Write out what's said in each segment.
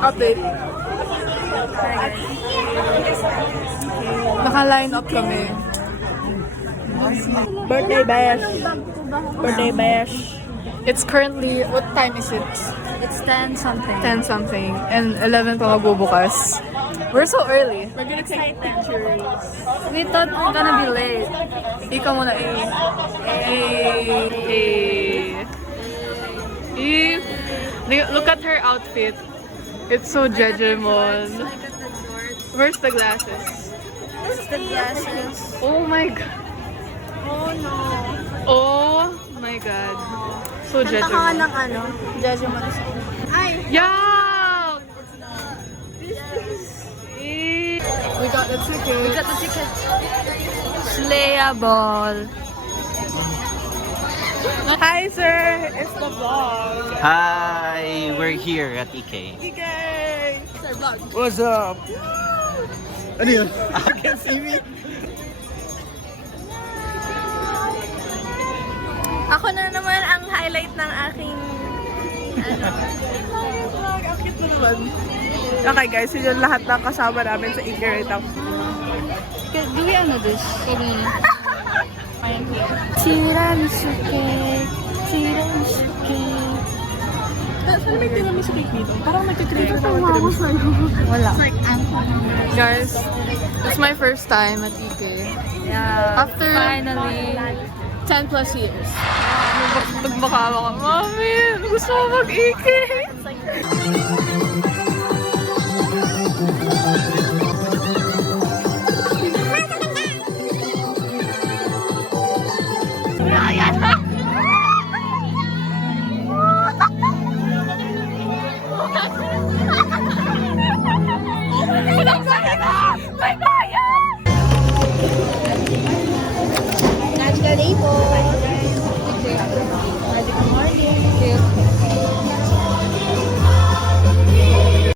Update. Naka-line up kami. Birthday bash. Birthday bash. It's currently, what time is it? It's 10 something. 10 something. And 11 pa magbubukas. We're so early. We're gonna take pictures. We thought we're gonna be late. Ikaw muna Look at her outfit. It's so Jejemon. Where's the glasses? This is the glasses. Oh my god. Oh no. Oh my god. So Kanta ka Jejemon. ng ano? Jejemon. Ay! Yeah! We got the ticket. We got the ticket. Slayable. Hi sir! It's the vlog. Hi, we're here at EK. Okay. Sir, vlog. What's up? Ano yun? I can see me. Ako na naman ang highlight ng aking Akit na naman. Okay guys, yun yung lahat ng kasama namin sa EK right now. Do we know this? Tiramisu cake. Tiramisu cake. Saan may tiramisu cake dito? Parang nagka-crave na naman tiramisu. Wala. Guys, it's my first time at EK. Yeah. After finally 10 plus years. Nagbakawa ka, Mami, gusto ko mag-EK.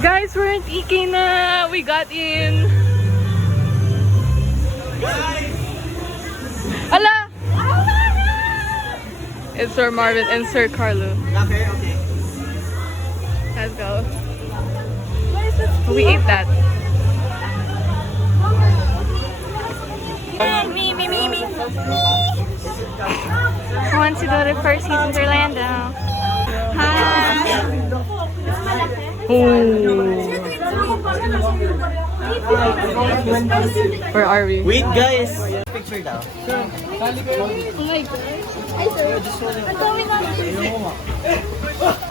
Guys, we're at EK na. We got in. Ala! It's Sir Marvin and Sir Carlo. Okay. Let's go. We ate that. Me. Who wants to go to Four Seasons Orlando? Hi. Where are we? Wait, guys. Picture daw.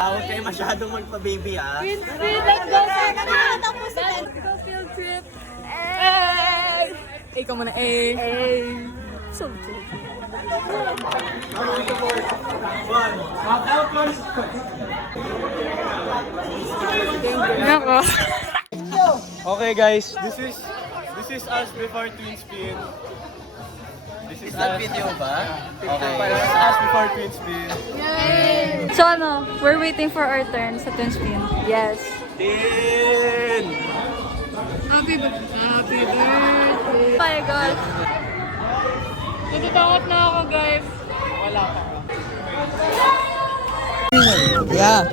Huwag kayo masyadong magpa-baby, ah. Let's go. Field trip. Ikaw muna, So cute. Nako. Okay guys, this is us before Twin Spin. This is us. Video ba? Okay. This is us before Twin Spin. So ano, we're waiting for our turn sa Twin Spin. Yes. Tin! Happy birthday. Oh my gosh. Natatakot na ako, guys. Wala pa. Yeah.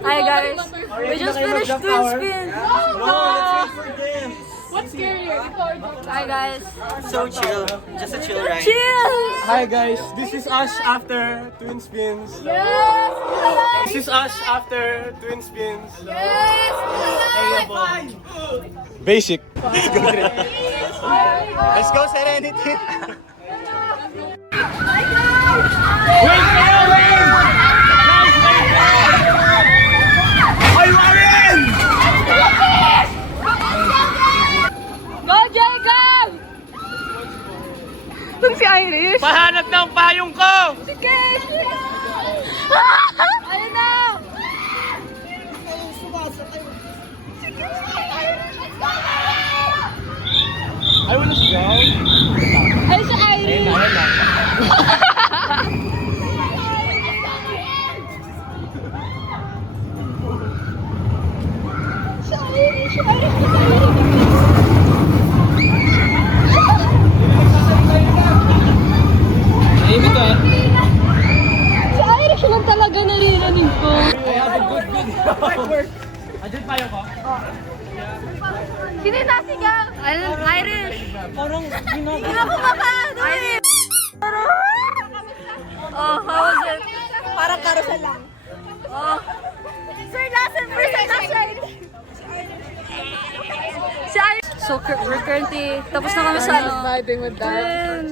Hi guys. We just finished Twin Spin. What's scarier? Hi guys. So chill. Just a chill ride. Chill. Hi guys, this is us after Twin Spins. Yes. This is us after Twin Spins. Yes. Basic. Let's go, Serenity. Go Jacob. Saan si Irish? Pahanap ng payong ko! Sige. Ayun na. I wanna drown. Ay, si Iris! Tahimik ka. Si Iris lang talaga naririnig ko. I have a good. Andyan tayo ko. Sino yung nasigaw? Irish! Parang Hindi ako makano eh! Oh, how was it? Parang carousel lang. Oh. Sir, last ride. Si Irish. So, we're currently, tapos na kami sa Vibing with that.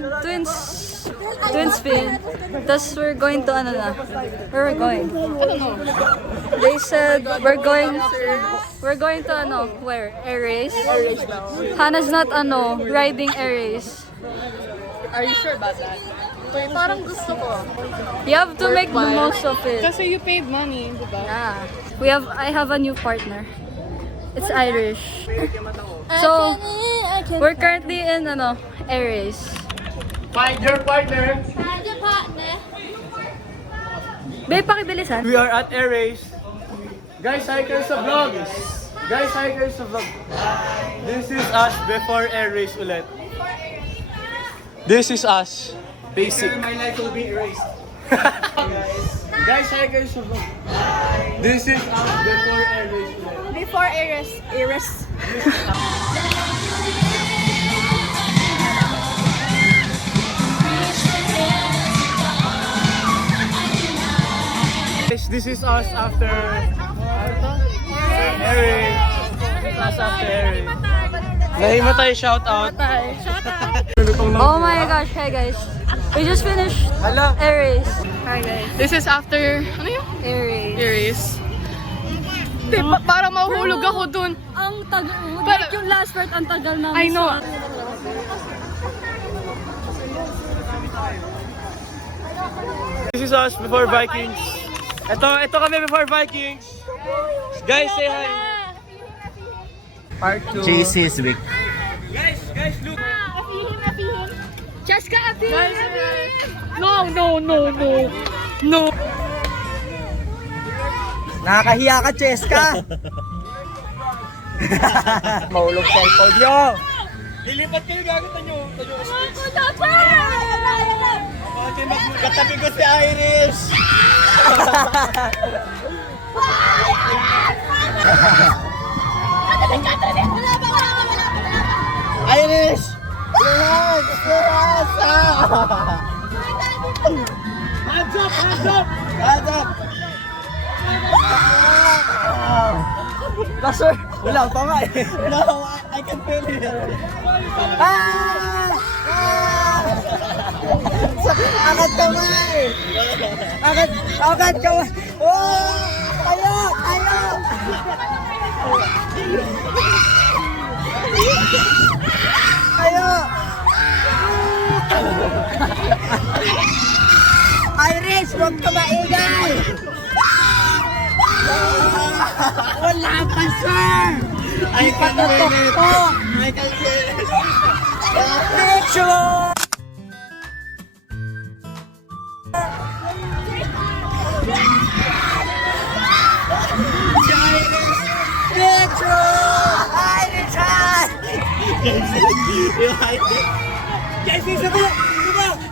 twin spin. Tapos we're going to ano na. Where we're going? I don't know. They said we're going to ano, where? Air race? Hannah's not ano, riding air race. Are you sure about that? Parang gusto ko. You have to make the most of it. Kasi you paid money, di ba? Yeah. I have a new partner. It's Irish. So, we're currently in ano, air race. find your partner. Babe, pakibilisan. We are at Air Race. Guys, hikers sa vlog. This is us before Air Race ulit. This is us. Basic. My life will be erased. Guys, hikers sa vlog. This is us before Air Race ulit. Before Iris. Guys, this is us after Air Race. This is us after Air Race. Nahimatay, shout out. Oh my gosh, hey guys. We just finished Hala. air race. Hi guys. This is after, ano yun? Air race. Aries. Di, parang mahulog ako dun. Ang tagal. Pero- Like yung last part, ang tagal namin. I know. This is us before Vikings. Ito kami before Vikings. Guys, say hi. Part 2. JC is weak. Guys, look. Cheska Atin! No. No. Nakakahiya ka, Cheska! Mahulog cellphone nyo! Lilipat kayo, gagawin nyo. Katabi ko si Iris. Iris! Hands up! Lasher! Wala pa nga eh! No, I can feel it. Agad kamay! Agad kamay! Oh! Tayo! Iris, huwag ka maingay! Wala pa, sir! I can feel it. I can feel it. Picture!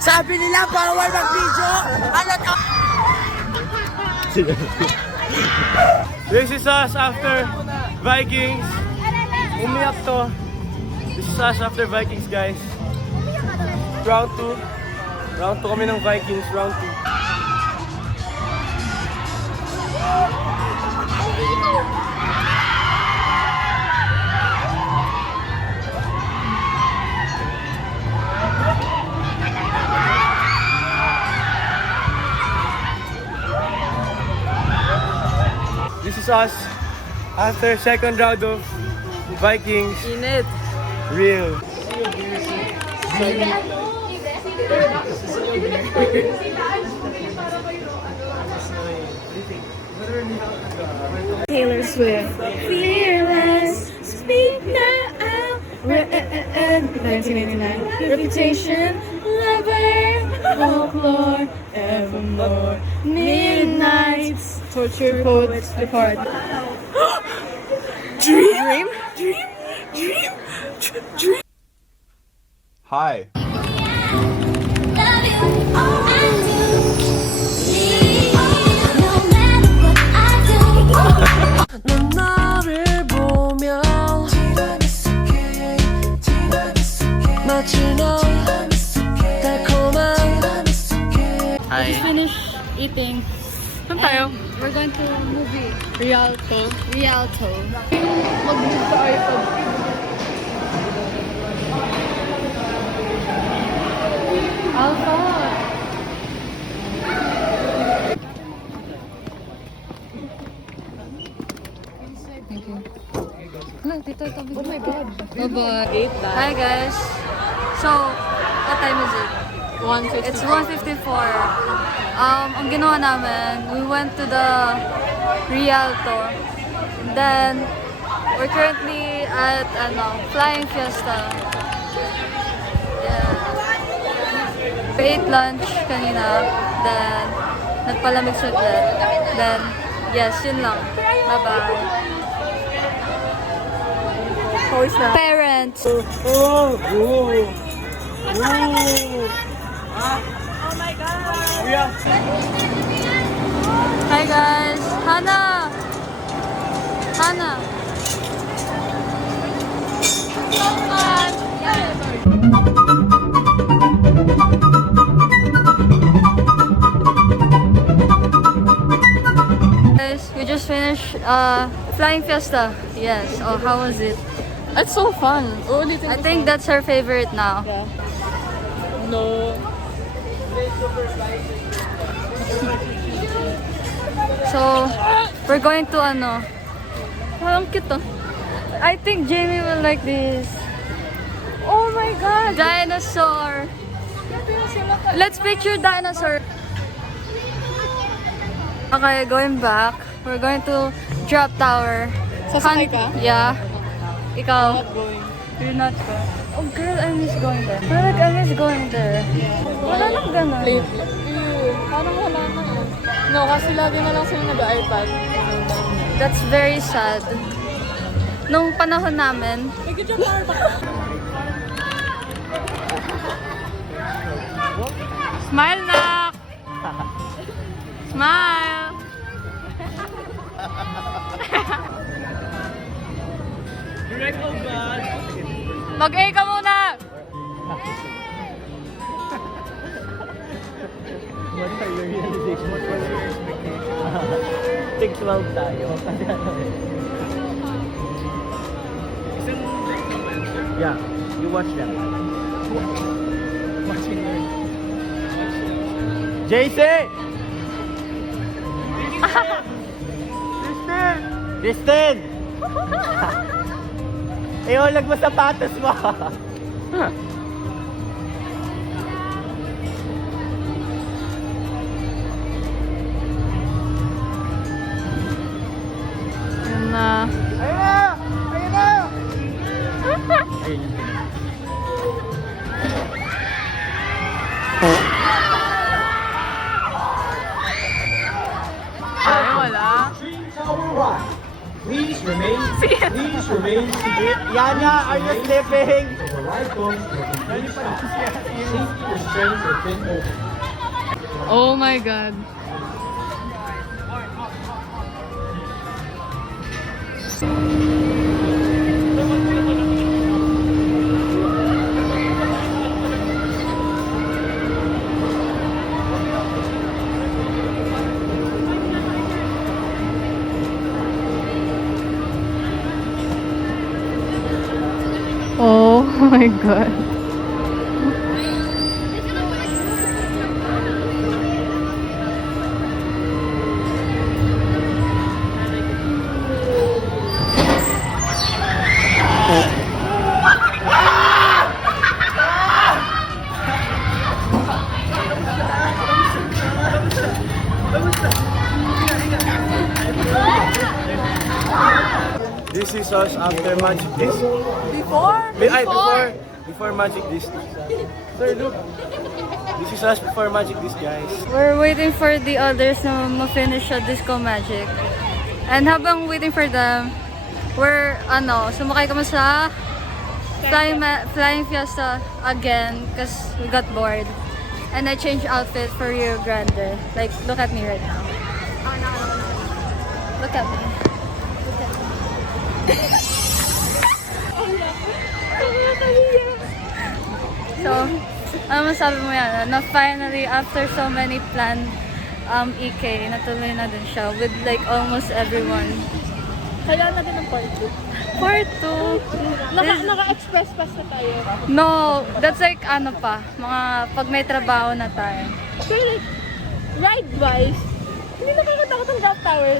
Sabi nila, bawal mag-video! Ano to? This is us after Vikings. Umiyak to. This is us after Vikings, guys. Round 2. Round 2 kami ng Vikings. Round 2. This is us after second round of Vikings. Init. Real. Taylor Swift. Fearless, speak now. 1989. Reputation, lover, folklore, evermore. Midnights, torture codes, depart. Dream? Hi. 넌 나를 보며 마치 너 달콤한 Finish eating. Saan tayo? We're going to movie. Rialto. Rialto. Mag-move sa iPad. Alpha. Oh my god. Bye-bye. Hi guys. So, what time is it? 150. It's 1:54. Ang ginawa namin, we went to the Rialto. And then, we're currently at Flying Fiesta. Yeah. We ate lunch kanina. Then, nagpalamig saglit. Then, yes, yun lang. Bye-bye. Parents. Hi guys. Hannah. Guys, we just finished Flying Fiesta. Yes. Oh, how was it? It's so fun. Uulitin I think that's her favorite now. Yeah. No. So, we're going to ang cute to. I think Jamie will like this. Oh my god! Dinosaur! Let's picture dinosaur. Okay, going back. We're going to Drop Tower. Sasakay ka? Yeah. Ikaw? Not going. You're not going. Oh girl, I miss going there. I miss going there. Wala nang ganun. Lately. Ew. Parang wala na yun. No, kasi lagi na lang sila nag-iPad. That's very sad. Nung panahon namin, Smile na! Smile! Direct of God. Mag-A ka muna! What are your realization? What was your expectation? Take 12 tayo. Kasi ano eh. Yeah, you watch them. Watching them. JC! Kristen! Kristen! Iulag mo sapatos mo! Yun na. Ayun na! Ayun na! Ayun yun. Ay, wala. Please remain seated. Yana, are you sleeping? The lifeboats will be safety restraints have been opened. Oh my God. Oh my God. This is us after match. This Before? before before Magic Disc. Sir, look. This is us before Magic Disc, guys. We're waiting for the others na ma-finish sa Disco Magic. And habang waiting for them, we're, sumakay kami sa Flying Fiesta again because we got bored. And I changed outfit for Rio Grande. Like, look at me right now. Look at me. Look at me. So, ano masabi mo yan? Na finally, after so many planned EK, natuloy na din siya with like almost everyone. Kaya na din ang part 2. Part 2. Naka-express pass na tayo. No, that's like mga pag may trabaho na tayo. Pero like, ride-wise, hindi nakakatakot ang drop tower.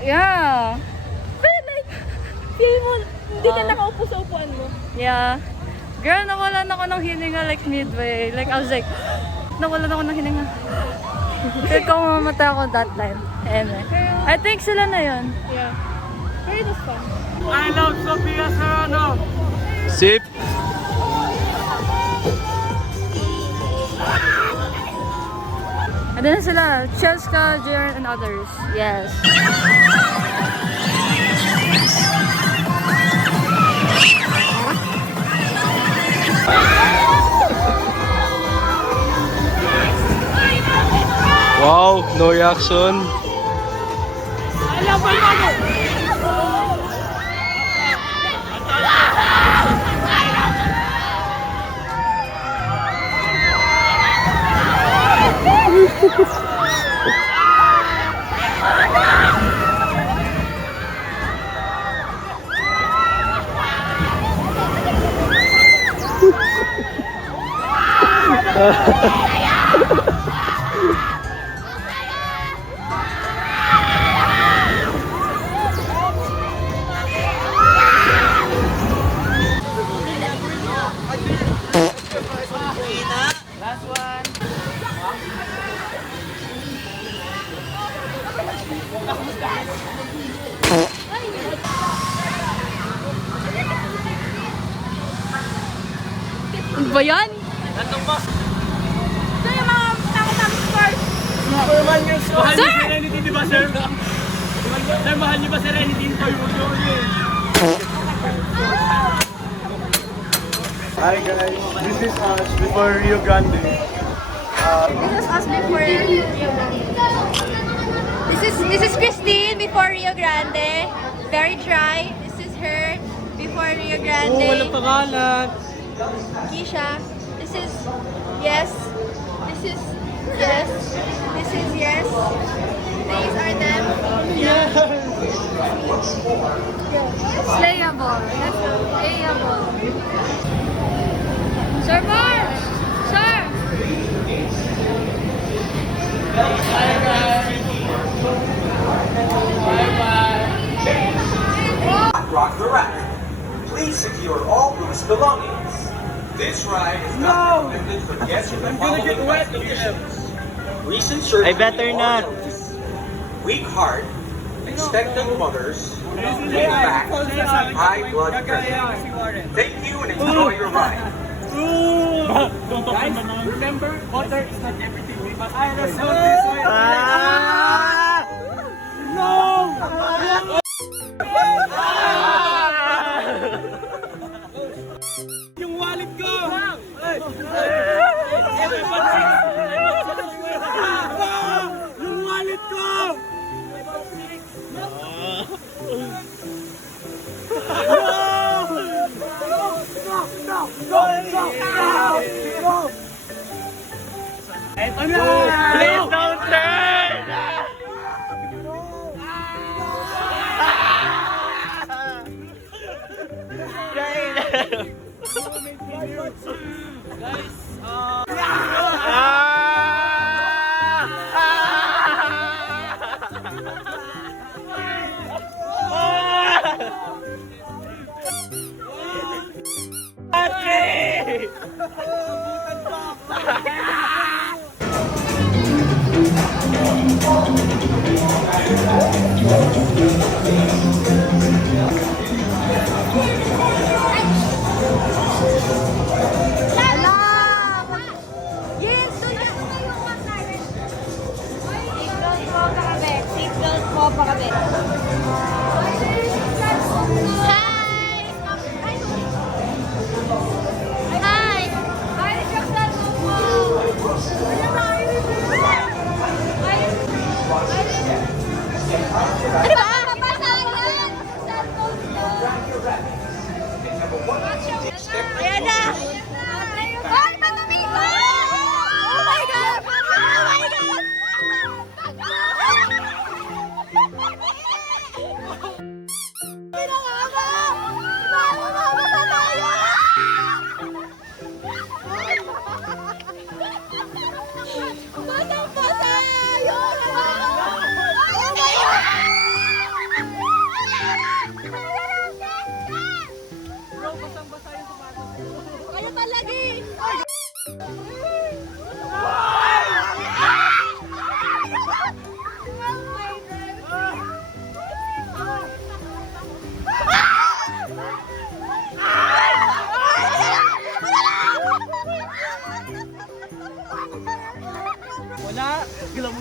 Yeah. Pero like, feel mo, hindi ka nakaupo sa upuan mo. Yeah. Girl, nawalan ako ng hininga like midway. Like, I was like, nawalan ako ng hininga. Pero kung mamatay ako that time. Anyway. I think sila na yun. Yeah. Pero it was fun. I love Sofia Serrano. Sip. And then sila, Chelska, JR, and others. Yes. Wow, no reaction. Ano ba yan? So yung mga takot-takot scores. Mahal niyo Serenity, di ba, sir? Sir, mahal niyo ba Serenity? Hi guys, this is us before Rio Grande. This is us before Rio Grande. This is Christine before Rio Grande. Very dry. This is her before Rio Grande. Walang pangalan. Keisha. This is yes. This is yes. This is yes. These are them. Slayable. That's slayable. Sir Mars! Sir! Rock the rack. Please secure all loose belongings. This ride is not intended for guests with the following conditions. Recent surgery. I better not. Weak heart, expectant mothers, weak back, high blood pressure. Thank you and enjoy your ride. Guys, remember, water is not everything. We must this way. No! Yung wallet ko! Yung wallet ko! Please don't turn! pa kami. Hi! Ano ba? Ayan na! Ay, patumigo! Oh my God! Oh my God! Pinangama! Mamamama sa tayo! Basang-basa! Yun! Oh my God! Kayo talaga eh! Wala! Galaw mo.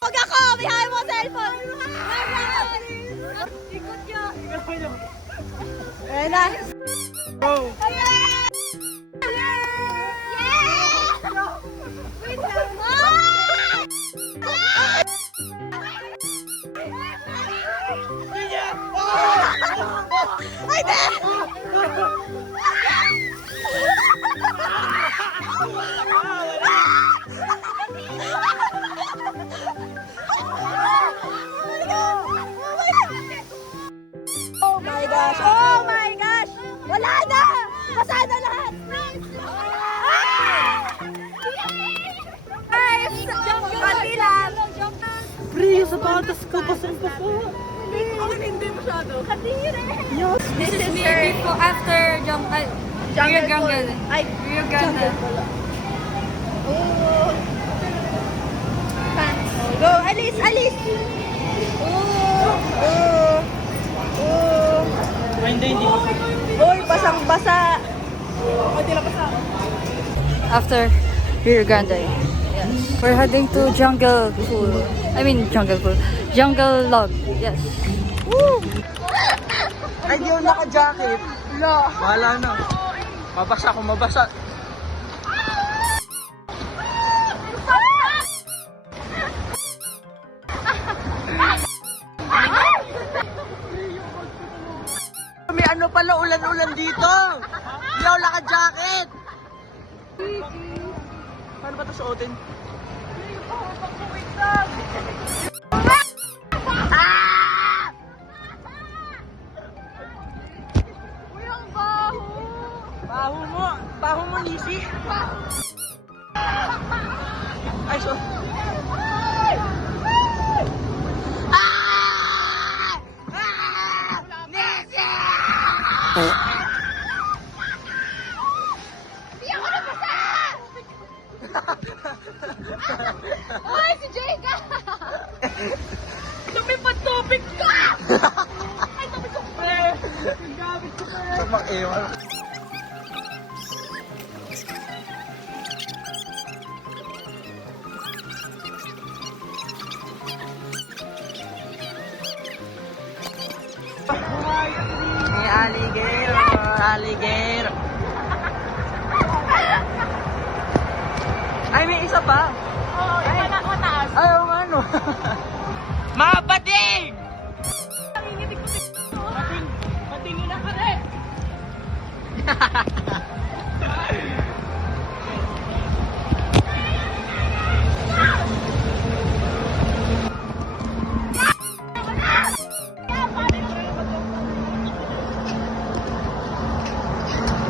Huwag ako! May hayo mo cellphone! Ikot nyo! Ayan na! Bro! Wait lang! Ay, be! Oh my gosh! Oh my gosh! Wala na! Basa na lahat! Guys! Kanti lang! Pre, sa patas ko, basang-basa. Hindi masyado. Kadiri! This is me before, after Rio Grande. Ay, Rio Grande. oh. Go, Alice! Alice! Oh! Oh! Oh! Ay, hindi. Uy, basang-basa! After Rio Grande. Yes. We're heading to Jungle Pool. I mean Jungle Pool. Jungle Log. Yes. Ay, di ako naka-jacket. Wala na. Mabasa ako, mabasa. May ano pala, ulan-ulan dito. Di ako naka-jacket. Paano ba ito suotin? Baho mo, Nisi. Ay, so. Nisi! Uy, si Jega! Lumipad topic ka! Ay, topic ko pa! Sumak-ewan. May alligator, alligator. Ay, may isa pa. Oo, iba na ako taas. Ayaw nga, no. Mga bading! Patingin na ka rin!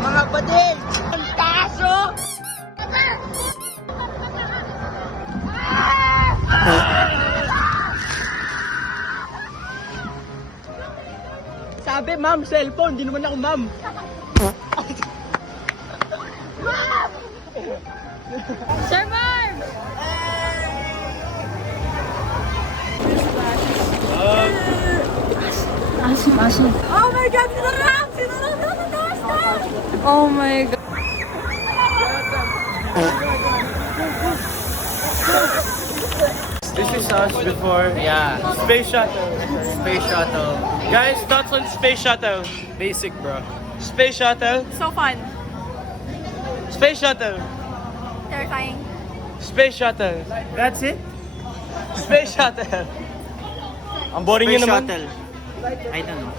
Mga bading! Ang taso! Sabi, ma'am, cellphone. Di naman ako, ma'am. Sir Marv! Asim. Oh my God! Sinarap! Sinarap na sa taas na! Oh my God. This is us before Space Shuttle. Space Shuttle. Guys, thoughts on Space Shuttle? Basic, bro. Space Shuttle? So fun. Space Shuttle. Terrifying. Space Shuttle. That's it? Space Shuttle. Ang boring nyo naman. I don't know.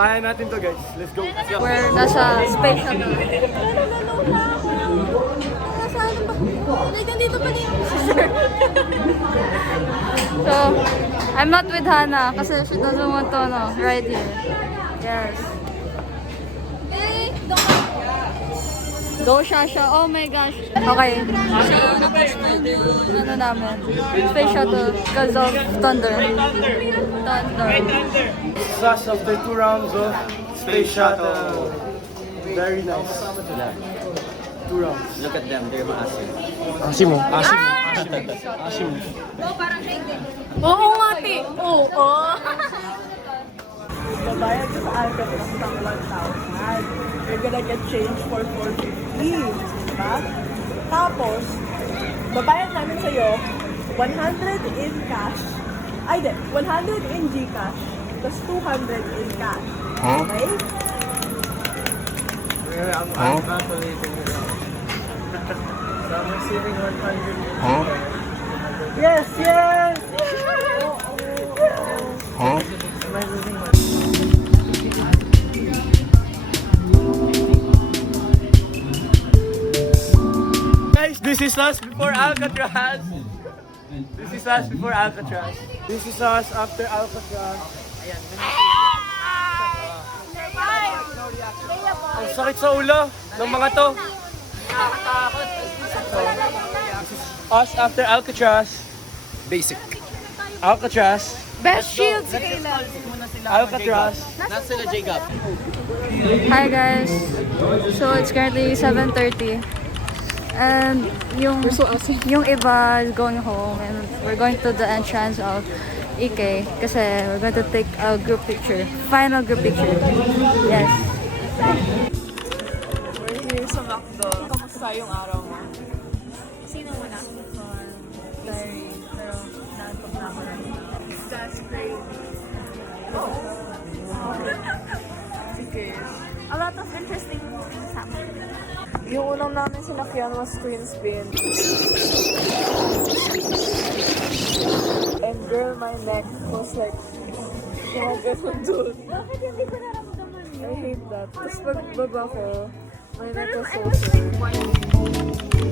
Kaya natin to guys. Let's go. We're nasa space shuttle. Nandito pa din yung So, I'm not with Hannah kasi she doesn't want to ride here. Yes. Go Shasha. Oh my gosh. Okay. So, ano namin? Space shuttle because of thunder. Thunder. Sus after 2 rounds of Space Shuttle. Very nice. 2 rounds. Look at them, they're massive. Asimo. Oo nga, ti. Oo. Babayad ka sa Alcatraz ng 1,000. You're gonna get change for 450. Diba? Tapos, babayad namin sa'yo 100 in cash. Ay, di. 100 in Gcash. Tapos 200 in cash. Okay? I'm calculating it out. So I'm receiving 100. Yes, yes! Am I losing money? Guys, this is us before Alcatraz. This is us before Alcatraz. This is us after Alcatraz. Ang sakit sa ulo ng mga to. Us after Alcatraz. Basic. Alcatraz. Best shield si Kayla. Alcatraz. Not sila Jacob. Hi guys. So it's currently 7:30. And yung iba is going home and we're going to the entrance of Ike kasi we're going to take a group picture. Final group picture. Yes. We're here sa McDo. Kamusta yung araw mo? Sino muna? Very, pero naantok na ako rin. That's great. Oh. Sige. A lot of interesting things happened. Yung unang namin sinakyan was Twin Spin. And girl, my neck was like, kumagano dun. Bakit hindi ko naramdaman I hate that. Tapos pagbaba ko, my neck was so sore.